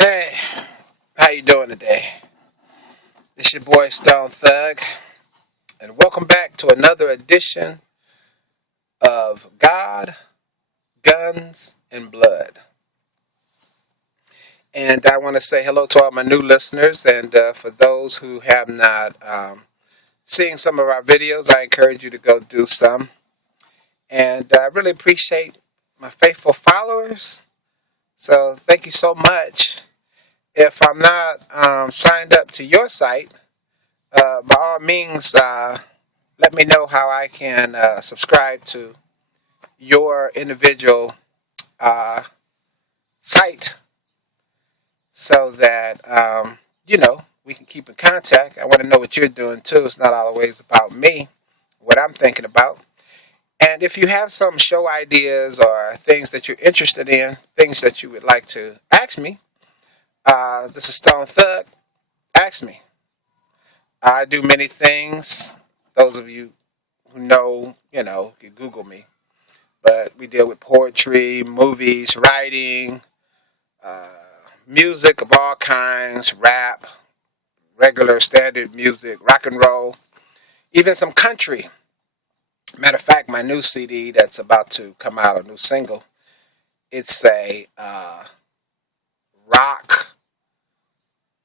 Hey, how you doing today? This your boy Stone Thug, and welcome back to another edition of God, Guns, and Blood. And I want to say hello to all my new listeners, and for those who have not seen some of our videos, I encourage you to go do some. And I really appreciate my faithful followers. So thank you so much. If I'm not signed up to your site, by all means, let me know how I can subscribe to your individual uh, site so that, we can keep in contact. I want to know what you're doing too. It's not always about me, what I'm thinking about. And if you have some show ideas or things that you're interested in, things that you would like to ask me, this is Stone Thug. Ask me. I do many things. Those of you who know, you Google me. But we deal with poetry, movies, writing, uh, music of all kinds, rap, regular standard music, rock and roll, even some country. Matter of fact, my new CD that's about to come out, a new single, it's a rock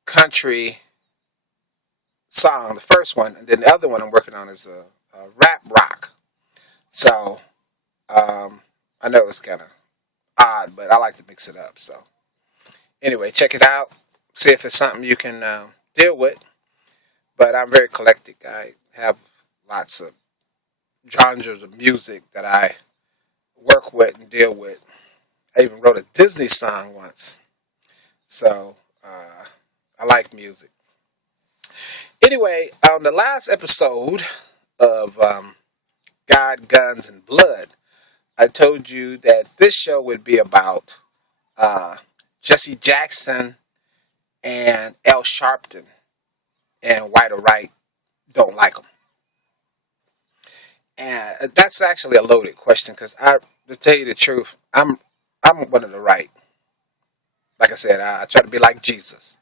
country song, the first one, and then the other one I'm working on is a rap rock. So I know it's kind of odd, but I like to mix it up. So anyway, check it out. See if it's something you can deal with. But I'm very eclectic. I have lots of genres of music that I work with and deal with. I even wrote a Disney song once. So I like music. Anyway, on the last episode of God, Guns, and Blood, I told you that this show would be about uh, Jesse Jackson and Al Sharpton and why the right don't like them. And that's actually a loaded question because to tell you the truth, I'm one of the right. Like I said, I try to be like Jesus,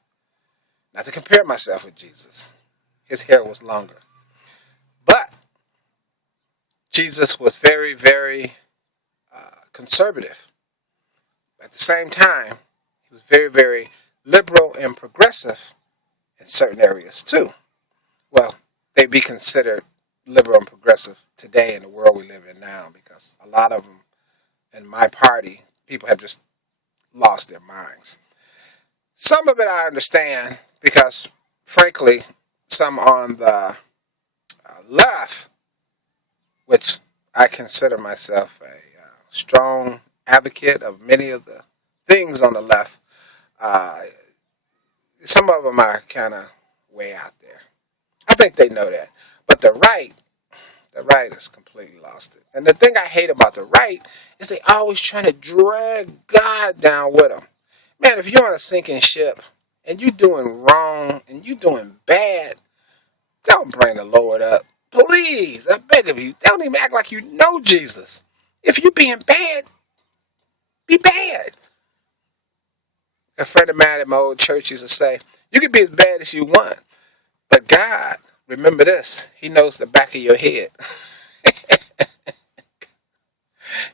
not to compare myself with Jesus. His hair was longer, but Jesus was very, very conservative. At the same time, he was very, very liberal and progressive in certain areas too. Well, they'd be considered liberal and progressive today in the world we live in now because a lot of them in my party, people have just lost their minds. Some of it I understand because, frankly, some on the left, which I consider myself a strong advocate of many of the things on the left, uh, some of them are kind of way out there. I think they know that. But the right has completely lost it. And the thing I hate about the right is they always trying to drag God down with them. Man, if you're on a sinking ship and you're doing wrong and you're doing bad, don't bring the Lord up. Please, I beg of you, don't even act like you know Jesus. If you're being bad, be bad. A friend of mine at my old church used to say, you can be as bad as you want, but God, remember this, He knows the back of your head.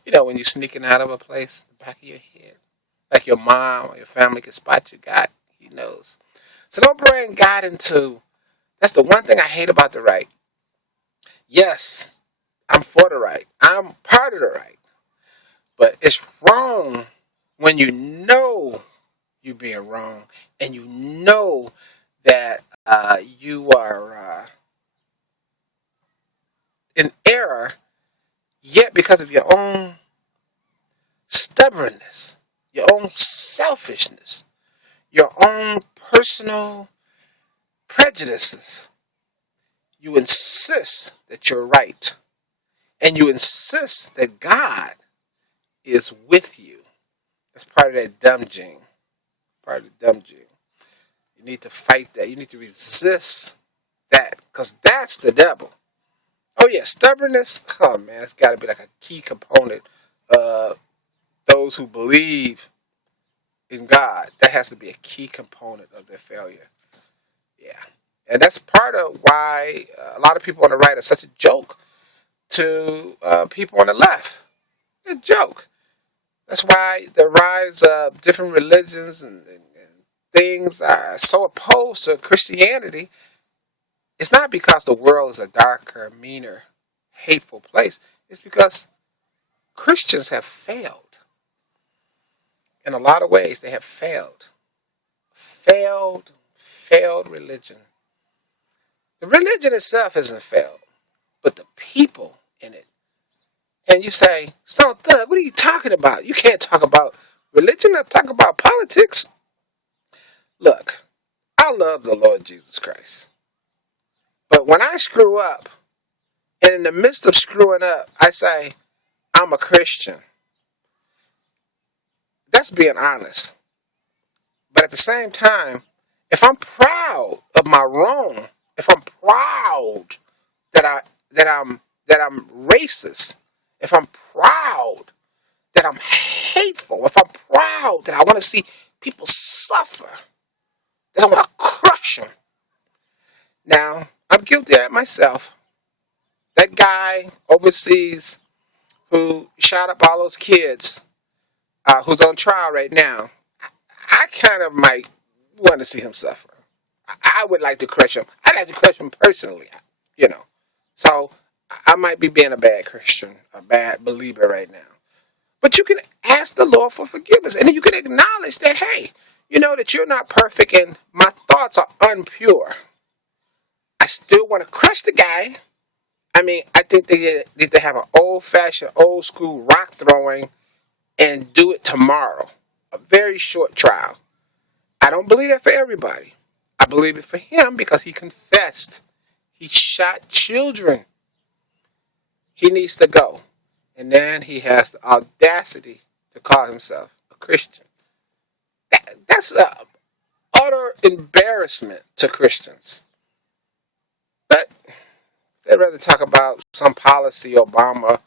You know, when you're sneaking out of a place, the back of your head. Like your mom or your family can spot you. God, He knows. So don't bring God into. That's the one thing I hate about the right. Yes, I'm for the right. I'm part of the right. But it's wrong when you know you're being wrong and you know that you are in error, yet because of your own stubbornness, your own selfishness, your own personal prejudices, you insist that you're right. And you insist that God is with you. That's part of that dumb gene. Part of the dumb gene. You need to fight that. You need to resist that. Because that's the devil. Oh, yeah, stubbornness. Oh, man, it's got to be like a key component of those who believe in God, that has to be a key component of their failure. Yeah. And that's part of why a lot of people on the right are such a joke to people on the left. A joke. That's why the rise of different religions and things are so opposed to Christianity. It's not because the world is a darker, meaner, hateful place. It's because Christians have failed. In a lot of ways, they have failed. Failed religion. The religion itself isn't failed, but the people in it. And you say, Stone Thug, what are you talking about? You can't talk about religion. I'm talking about politics. Look, I love the Lord Jesus Christ. But when I screw up, and in the midst of screwing up, I say, I'm a Christian. That's being honest. But at the same time, if I'm proud of my wrong, if I'm proud that I'm racist, if I'm proud that I'm hateful, if I'm proud that I want to see people suffer, that I want to crush them. Now, I'm guilty of it myself. That guy overseas who shot up all those kids, who's on trial right now, I kind of might want to see him suffer. I would like to crush him. I'd like to crush him personally, you know. So I might be being a bad Christian, a bad believer right now. But you can ask the Lord for forgiveness. And then you can acknowledge that, hey, you know that you're not perfect and my thoughts are unpure. I still want to crush the guy. I mean, I think they need to have an old-fashioned, old-school rock throwing and do it tomorrow. A very short trial. I don't believe that for everybody. I believe it for him because he confessed. He shot children. He needs to go. And then he has the audacity to call himself a Christian. That's an utter embarrassment to Christians. But they'd rather talk about some policy Obama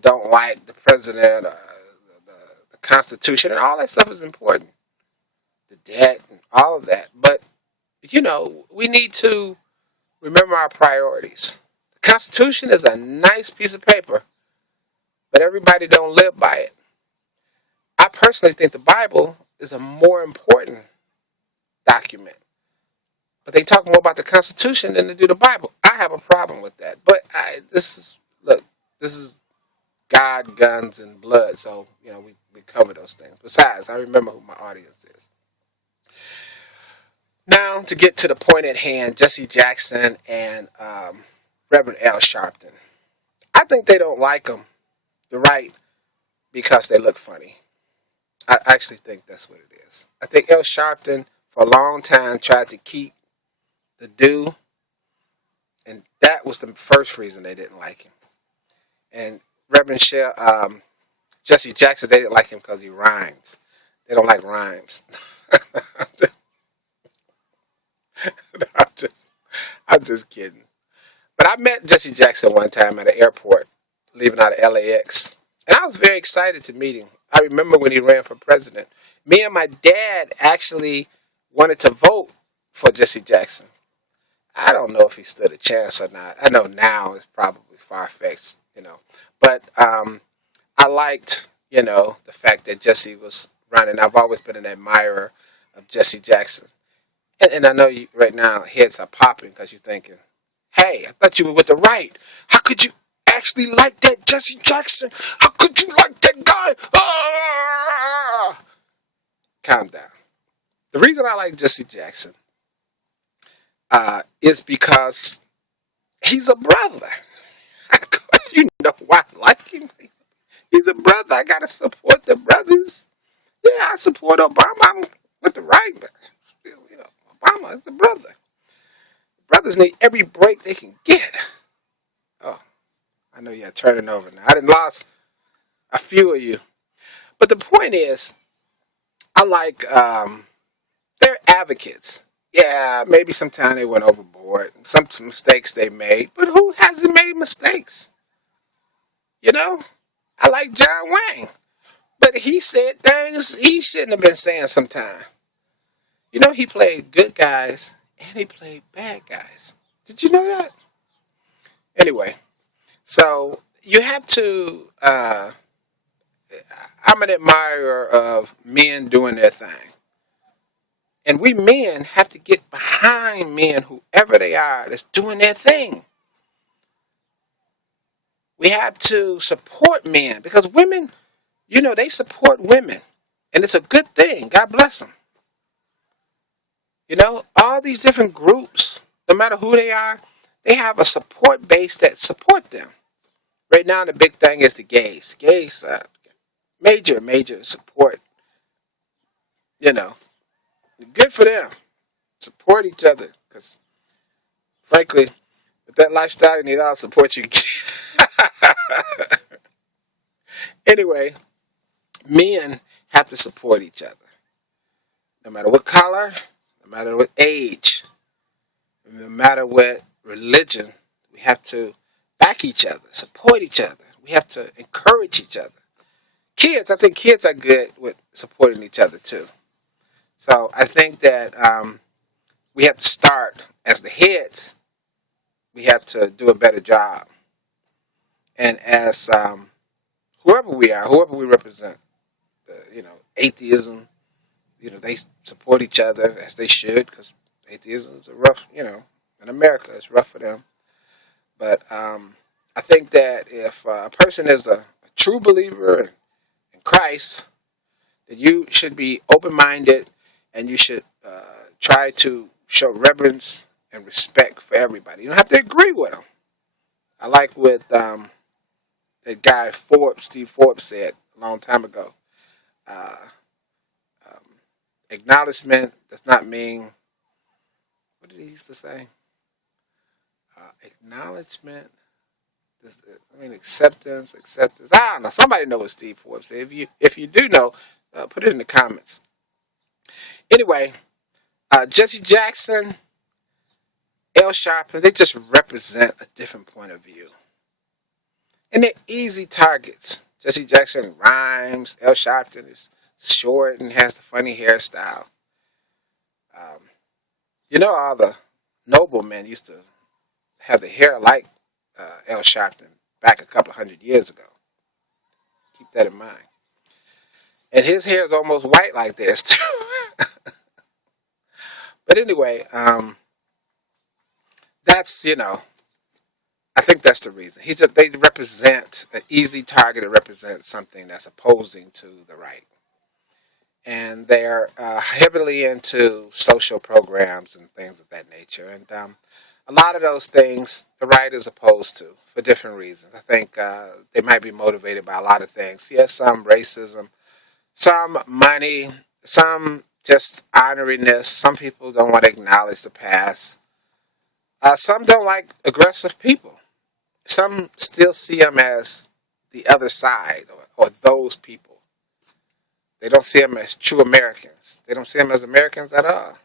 don't like, the president, the Constitution, and all that stuff is important. The debt and all of that. But, you know, we need to remember our priorities. The Constitution is a nice piece of paper, but everybody don't live by it. I personally think the Bible is a more important document. But they talk more about the Constitution than they do the Bible. I have a problem with that. But this is God, guns, and blood. So, you know, we cover those things. Besides, I remember who my audience is. Now, to get to the point at hand, Jesse Jackson and Reverend Al Sharpton. I think they don't like them, the right, because they look funny. I actually think that's what it is. I think Al Sharpton, for a long time, tried to keep the do, and that was the first reason they didn't like him. And Jesse Jackson, they didn't like him because he rhymes. They don't like rhymes. I'm just, I'm just kidding. But I met Jesse Jackson one time at an airport, leaving out of LAX, and I was very excited to meet him. I remember when he ran for president. Me and my dad actually wanted to vote for Jesse Jackson. I don't know if he stood a chance or not. I know now it's probably far-fetched, you know. But I liked, you know, the fact that Jesse was running. I've always been an admirer of Jesse Jackson. And I know you right now heads are popping because you're thinking, hey, I thought you were with the right. How could you actually like that Jesse Jackson? How could you like that guy? Ah! Calm down. The reason I like Jesse Jackson is because he's a brother. You know why I like him. He's a brother. I gotta support the brothers. Yeah, I support Obama. I'm with the right, but you know, Obama is a brother. Brothers need every break they can get. Oh, I know you're turning over now. I done lost a few of you. But the point is, I like they're advocates. Yeah, maybe sometimes they went overboard. Some mistakes they made, but who hasn't made mistakes? You know, I like John Wayne. But he said things he shouldn't have been saying sometimes. You know, he played good guys and he played bad guys. Did you know that? Anyway, so you have to. I'm an admirer of men doing their thing. And we men have to get behind men, whoever they are, that's doing their thing. We have to support men because women, you know, they support women. And it's a good thing. God bless them. You know, all these different groups, no matter who they are, they have a support base that support them. Right now, the big thing is the gays. Gays, major support. You know, good for them. Support each other because, frankly, with that lifestyle, you need all the support you can get. Anyway, men have to support each other, no matter what color, no matter what age, no matter what religion. We have to back each other, support each other. We have to encourage each other. Kids, I think kids are good with supporting each other too. So I think that we have to start as the heads. We have to do a better job, and as whoever we are, whoever we represent, you know, atheism, you know, they support each other as they should because atheism is a rough, you know, in America it's rough for them. But I think that if a person is a true believer in Christ, that you should be open-minded and you should try to show reverence and respect for everybody. You don't have to agree with them. I like what that guy Forbes, Steve Forbes, said a long time ago. Uh, um, Acknowledgement does not mean, what did he used to say? Acknowledgement. I mean, acceptance. I don't know. Somebody know what Steve Forbes said. If you do know, put it in the comments. Anyway, Jesse Jackson, L Sharpton, they just represent a different point of view, and they're easy targets. Jesse Jackson rhymes. L Sharpton is short and has the funny hairstyle. Um, you know, all the noblemen used to have the hair like L Sharpton back a couple of 100 years ago. Keep that in mind. And his hair is almost white like theirs too. But anyway, that's, you know, I think that's the reason. They represent an easy target to represent something that's opposing to the right, and they're heavily into social programs and things of that nature. And a lot of those things the right is opposed to for different reasons. I think they might be motivated by a lot of things. Yes, some racism, some money, some just honoriness. Some people don't want to acknowledge the past. Some don't like aggressive people. Some still see them as the other side or those people. They don't see them as true Americans. They don't see them as Americans at all.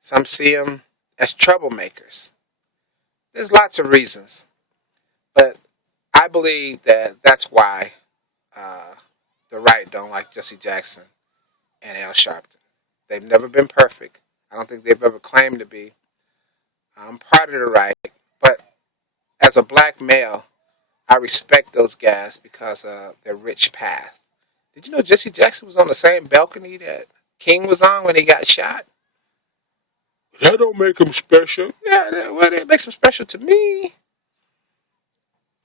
Some see them as troublemakers. There's lots of reasons, but I believe that that's why uh, the right don't like Jesse Jackson and Al Sharpton. They've never been perfect. I don't think they've ever claimed to be. I'm part of the right, but as a black male, I respect those guys because of their rich path. Did you know Jesse Jackson was on the same balcony that King was on when he got shot? That don't make him special. Yeah, well, it makes him special to me.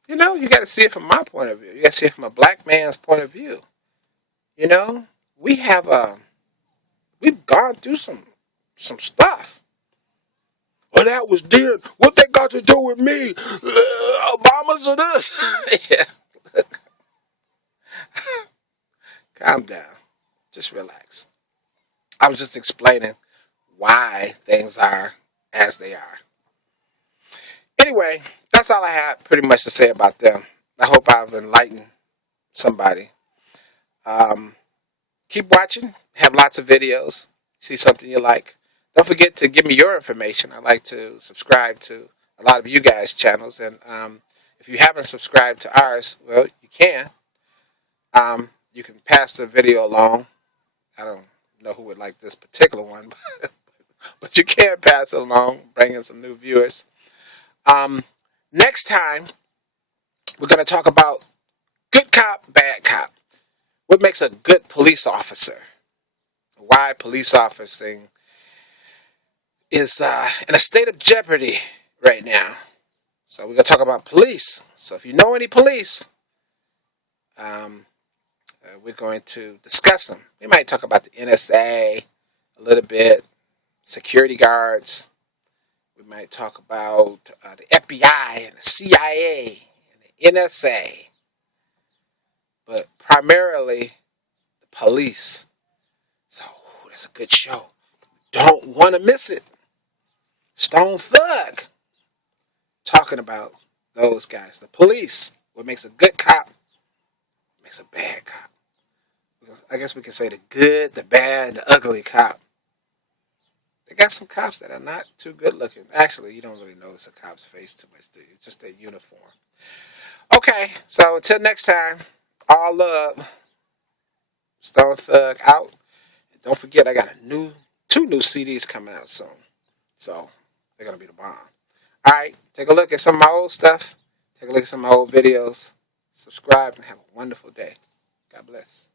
You know, you got to see it from my point of view. You got to see it from a black man's point of view. You know, we have we've gone through some stuff. Well, that was then. What they got to do with me? Obama's or this? Yeah. Calm down. Just relax. I was just explaining why things are as they are. Anyway, that's all I have pretty much to say about them. I hope I've enlightened somebody. Um, Keep watching. Have lots of videos. See something you like. Don't forget to give me your information. I like to subscribe to a lot of you guys' channels. And if you haven't subscribed to ours, well, you can. you can pass the video along. I don't know who would like this particular one, but you can pass it along, bring in some new viewers. Next time, we're going to talk about good cop, bad cop. What makes a good police officer? Why police officing is in a state of jeopardy right now. So we're going to talk about police. So if you know any police, we're going to discuss them. We might talk about the NSA a little bit, security guards. We might talk about the FBI and the CIA and the NSA. But primarily, the police. So, that's a good show. Don't want to miss it. Stone Thug. Talking about those guys. The police. What makes a good cop makes a bad cop. I guess we can say the good, the bad, the ugly cop. They got some cops that are not too good looking. Actually, you don't really notice a cop's face too much, do you? It's just their uniform. Okay, so until next time, all love. Stone Thug out. And don't forget, I got two new CDs coming out soon. So they're gonna be the bomb. Alright, take a look at some of my old stuff. Take a look at some of my old videos. Subscribe and have a wonderful day. God bless.